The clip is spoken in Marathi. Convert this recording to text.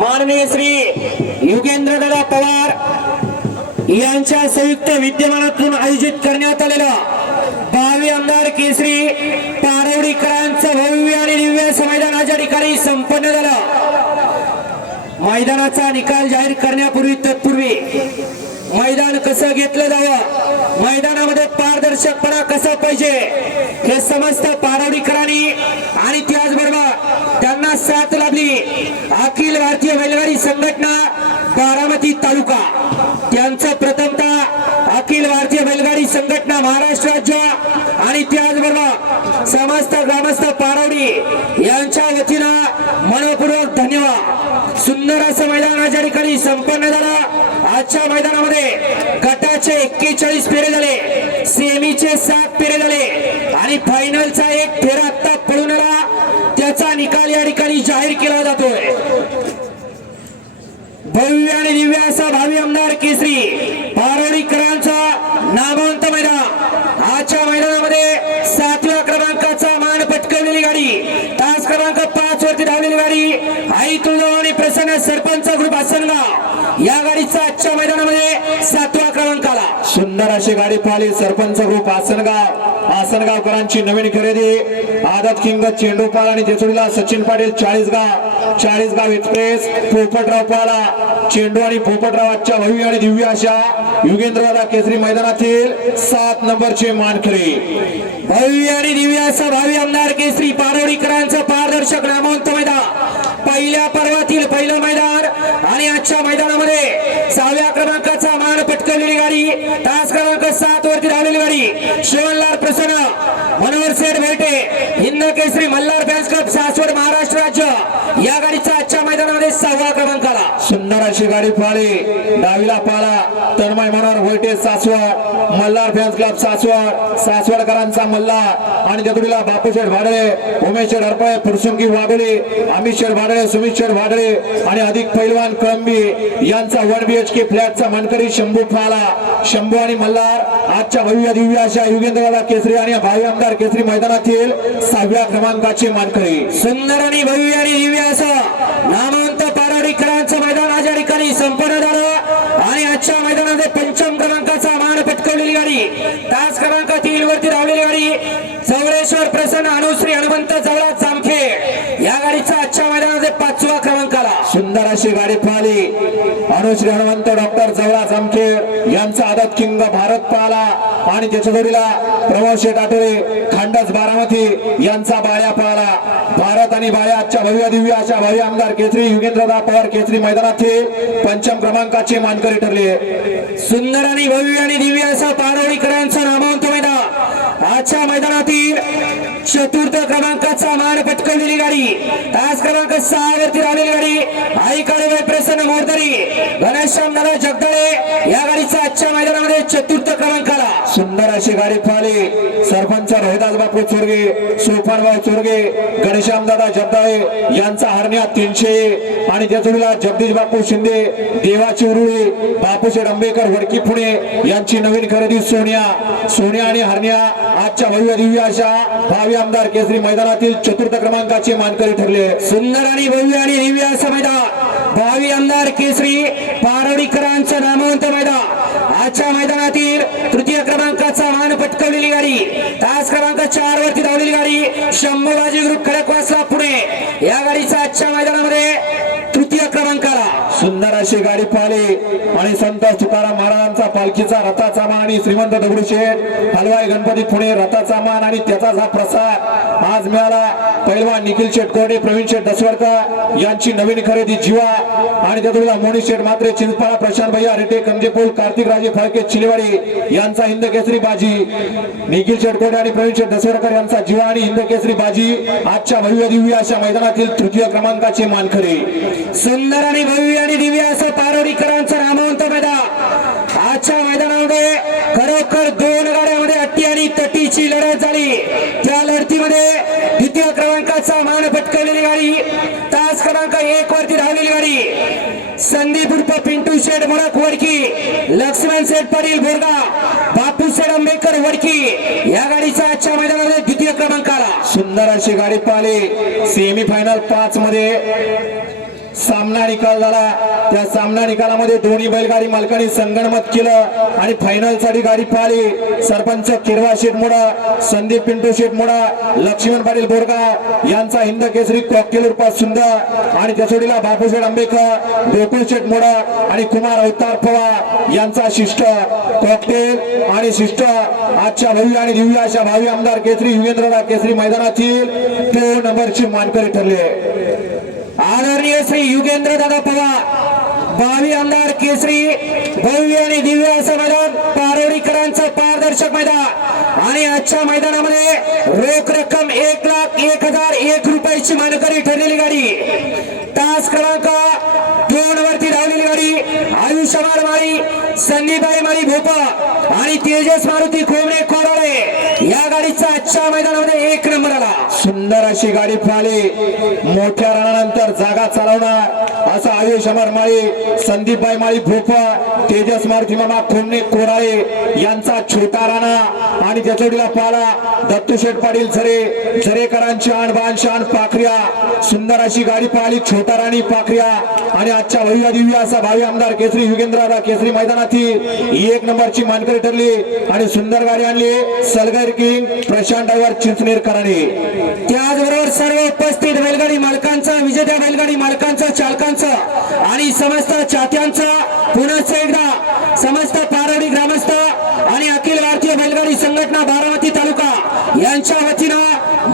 माननीय श्री युगेंद्र दादा पवार यांच्या संयुक्त विद्यमानातून आयोजित करण्यात आलेला भावी आमदार केसरी पारवडीकरांचं भव्य आणि दिव्य मैदानाच्या ठिकाणी संपन्न झालं. मैदानाचा निकाल जाहीर करण्यापूर्वी तत्पूर्वी मैदान कसं घेतलं जावं? मैदानामध्ये पारदर्शकपणा कसा पाहिजे? हे समस्त पारवडीकरांनी आणि त्याचबरोबर त्यांना साथ लाभली अखिल भारतीय बैलगाडी संघटना बारामती तालुका. त्यांचं प्रथमतः अखिल भारतीय बैलगाडी संघटना महाराष्ट्र राज्य आणि त्याचबरोबर समस्त ग्रामस्थ पारवडी यांच्या वतीनं मनपूर्वक धन्यवाद. सुंदर असं मैदानाच्या ठिकाणी संपन्न झालं. आजच्या मैदानामध्ये गटाचे एक्केचाळीस फेरे झाले. सेमीचे सात फेरे झाले. आणि फायनलचा एक फेरा आता पळून आला त्याचा निकाल या ठिकाणी जाहीर केला जातोय. भव्य आणि दिव्य असा भावी आमदार केसरी पारोळीकरांचा नामवंत मैदान. आजच्या मैदानामध्ये सातव्या क्रमांकाचा मान पटकवलेली गाडी तास क्रमांक पाच वरती धावलेली गाडी आई तुळजाव आणि प्रसन्न सरपंच ग्रुप आसनगाव या गाडीचा आजच्या मैदानामध्ये सातव्या क्रमांकाला सुंदर अशी गाडी पाहिली सरपंच ग्रुप आसनगाव. आसनगावकरांची नवीन खरेदी. आदत किंग चेंडूपाल आणि तेचुडीला सचिन पाटील चाळीसगाव. चाळीसगाव एक्सप्रेस पोपटराव पाला. चेंडू आणि पोपटराव आजच्या भव्य आणि दिव्य अशा युगेंद्रवादा केसरी मैदानातील सात नंबरचे मानखरी भव्य आणि दिव्य असा भावी आमदार केसरी पारोडीकरांचं पारदर्शक नामवंत मैदान. पहिल्या पर्वातील पहिलं मैदान आजच्या मैदानामध्ये सहाव्या क्रमांकाचा मान पटकवलेली गाडी तास क्रमांक सात वरती धावलेली गाडी शिवनलाल प्रसन्न मनोहर सेठ भेटे हिंद केसरी मल्हार फॅन्स क्लब सासवड महाराष्ट्र क्रमांकाला गाडी पाहिली डावीला पाळा. तन्मय मनोहर होयटे Saswad. Malhar fans club Saswad. सासवडकरांचा Malhar आणि जगडीला बापूशेठ भाडळे उमेश शेठ हरपळे फुरसुंगी वाघोली अमित शेठ भाडळे सुमित शेठ भाडळे आणि अधिक पैलवान कळंबी यांचा वन बी एच के फ्लॅटचा मानकरी शंभू फाला शंभू आणि मल्हार आजच्या भव्य दिव्य अशा युगेंद्रदादा केसरी आणि भावी आमदार केसरी मैदानातील सहाव्या क्रमांकाचे मानकरी. सुंदर आणि भव्य आणि दिव्य असं नामवंत खेळांचं मैदान आज या ठिकाणी संपन्न झालं. आणि आजच्या मैदानामध्ये पंचम क्रमांकाचा मान पटकवलेली गाडी. तास क्रमांक तीन वरती धावलेली गाडी. चौरेश्वर प्रसन्न अनुश्री हनुमंत जवळा जामखेड. या गाडीचा आजच्या मैदान आमदाराशी अशी गाडी पाहिली अनुश्री हनुमंत डॉक्टर जवळा जामखेड यांचा आदत किंग भारत पाला आणि त्याच्या जोडीला प्रमोद शेठ आठवले खंडस बारामती यांचा बाळ्या पळाला. भारत आणि बाळ्या आजच्या भव्य दिव्य अशा भव्य आमदार केसरी युगेंद्रदा पवार केसरी मैदानातील पंचम क्रमांकाचे मानकरी ठरले सुंदर आणि भव्य आणि दिव्य असा पाडोळीकरांचा नामवंत मैदान. आजच्या मैदानातील चतुर्थ क्रमांकाचा मान पटकवलेली गाडी. तास क्रमांक सहा वरती राहिलेली गाडी. आई कडवे प्रसन्न मोरदरी घनश्याम दादा जगदळे या गाडीचा आजच्या मैदानामध्ये चतुर्थ क्रमांकाला. सुंदर अशी गाडी पाहिली. सरपंच रोहिदास बापू चोरगे सोपानभाऊ चोरगे गणेशामदादा जगदाळे यांचा हरण्या तीनशे. आणि त्या जगदीश बापू शिंदे देवाची उरुळी बापूचे आंबेकर वडकी पुणे यांची नवीन खरेदी सोनिया. सोनिया आणि हरण्या आजच्या भव्य दिव्य अशा भावी आमदार केसरी मैदानातील चतुर्थ क्रमांकाचे मानकरी ठरले. सुंदर आणि भव्य आणि दिव्य असं मैदान. भावी आमदार केसरी पारवडीकरांचं नामवंत मैदान. आजच्या मैदानातील तृतीय क्रमांकाचा मान पटकवलेली गाडी. तास क्रमांक चार वरती धावलेली गाडी. शंभूबाजी ग्रुप खडकवासला पुणे या गाडीचा आजच्या मैदानामध्ये तृतीय क्रमांकाला. सुंदर अशी गाडी पाहिली. आणि संत तुकाराम महाराजांचा पालखीचा रथाचा मान आणि श्रीमंत दगडूशेठ हलवाई गणपती पुणे रथाचा मान आणि त्याचाच हा प्रसाद आज मिळाला. पैलवान निखिल शेठ कोरडे प्रवीण शेठ दसवडकर यांची नवीन खरेदी जीवा आणि त्यातून मोनी शेठ मात्रे चिंचपाळा प्रशांत भैया रेटे कंदेपूल कार्तिक राजे फळके चिलेवाडी यांचा हिंद केसरी बाजी. निखिल शेटकोडे आणि प्रवीण शेठ दसवडकर यांचा जीवा आणि हिंद केसरी बाजी. आजच्या भव्य दिव्य अशा मैदानातील तृतीय क्रमांकाचे मानखरे सुंदर आणि भव्य आणि दिव्य असं पारोडीकरांचं नामवंत मैदान. आजच्या मैदानामध्ये खरोखर दोन गाड्यामध्ये अट्टी आणि तटीची लढत झाली त्या लढतीमध्ये द्वितीय क्रमांकाचा मान पटकवलेली गाडी तास क्रमांक एक वरती धावलेली गाडी संदीप उर्फ पिंटू शेठ मुळक वडकी लक्ष्मण शेठ पाटील बोरगा बापू शेठ आंबेडकर वडकी या गाडीचा आजच्या मैदानामध्ये द्वितीय क्रमांकाला. सुंदर अशी गाडी पाहिली. सेमी फायनल पाच मध्ये सामना निकाल झाला. त्या सामना निकालामध्ये दोन्ही बैलगाडी मालकांनी संगणमत केलं आणि फायनलसाठी गाडी पाळली सरपंच किरवा शेटमोडा संदीप पिंटू शेटमोडा लक्ष्मण पाटील बोरगाव यांचा हिंद केसरी कॉकटेल रूपात सुंदर आणि त्याचोडीला बापूशेठ आंबेकर गोकुळ शेटमोडा आणि कुमार अवतार पवार यांचा शिष्ट कॉकटेल आणि शिष्ट आजच्या भव्य आणि दिव्य अशा भावी आमदार केसरी युगेंद्रराव केसरी मैदानातील तो नंबरची मानकरी ठरले आदरणीय श्री युगेंद्र दादा पवार भावी आमदार केसरी भव्य आणि दिव्य असं मैदान पारोडीकरांचं पारदर्शक मैदान. आणि आजच्या मैदानामध्ये रोख रक्कम एक लाख एक हजार एक रुपयाची मानकरी ठरलेली गाडी. तास क्रमांक दोन वरती धावलेली गाडी आयुष्यमान माळी संदीपाई माळी भोपा आणि तेजस मारुती खोमरे कोराळे गाडीचा आजच्या मैदानामध्ये एक नंबर आला. सुंदर अशी गाडी पळाली मोठ्या रणानंतर जागा चालवणार. असा आयुष अमर माळी संदीपबाई माळी भोपा तेजस मारुती मामा खोमणे कोराळे यांचा छोटा राणा आणि त्याचोडीला पाला. दत्तू शेठ पाटील झरे झरेकरांची आण बाण शान पाखऱ्या. सुंदर अशी गाडी पाहिली. छोटा राणी पाखऱ्या. आणि आजच्या भव्य दिव्य असा भावी आमदार केसरी युगेंद्र केसरी मैदानातील एक नंबरची मानकरी ठरली. आणि सुंदर गाडी आणली. सलगर किंग प्रशांत चिंचनेरकरांनी त्याचबरोबर सर्व उपस्थित बैलगाडी मालकांचा विजेत्या बैलगाडी मालकांचा चालकांचं आणि समस्त चात्यांचं पुनश्च एकदा समस्त पारडी ग्रामस्थ आणि अखिल भारतीय बैलगाडी संघटना बारामती तालुका यांच्या वतीनं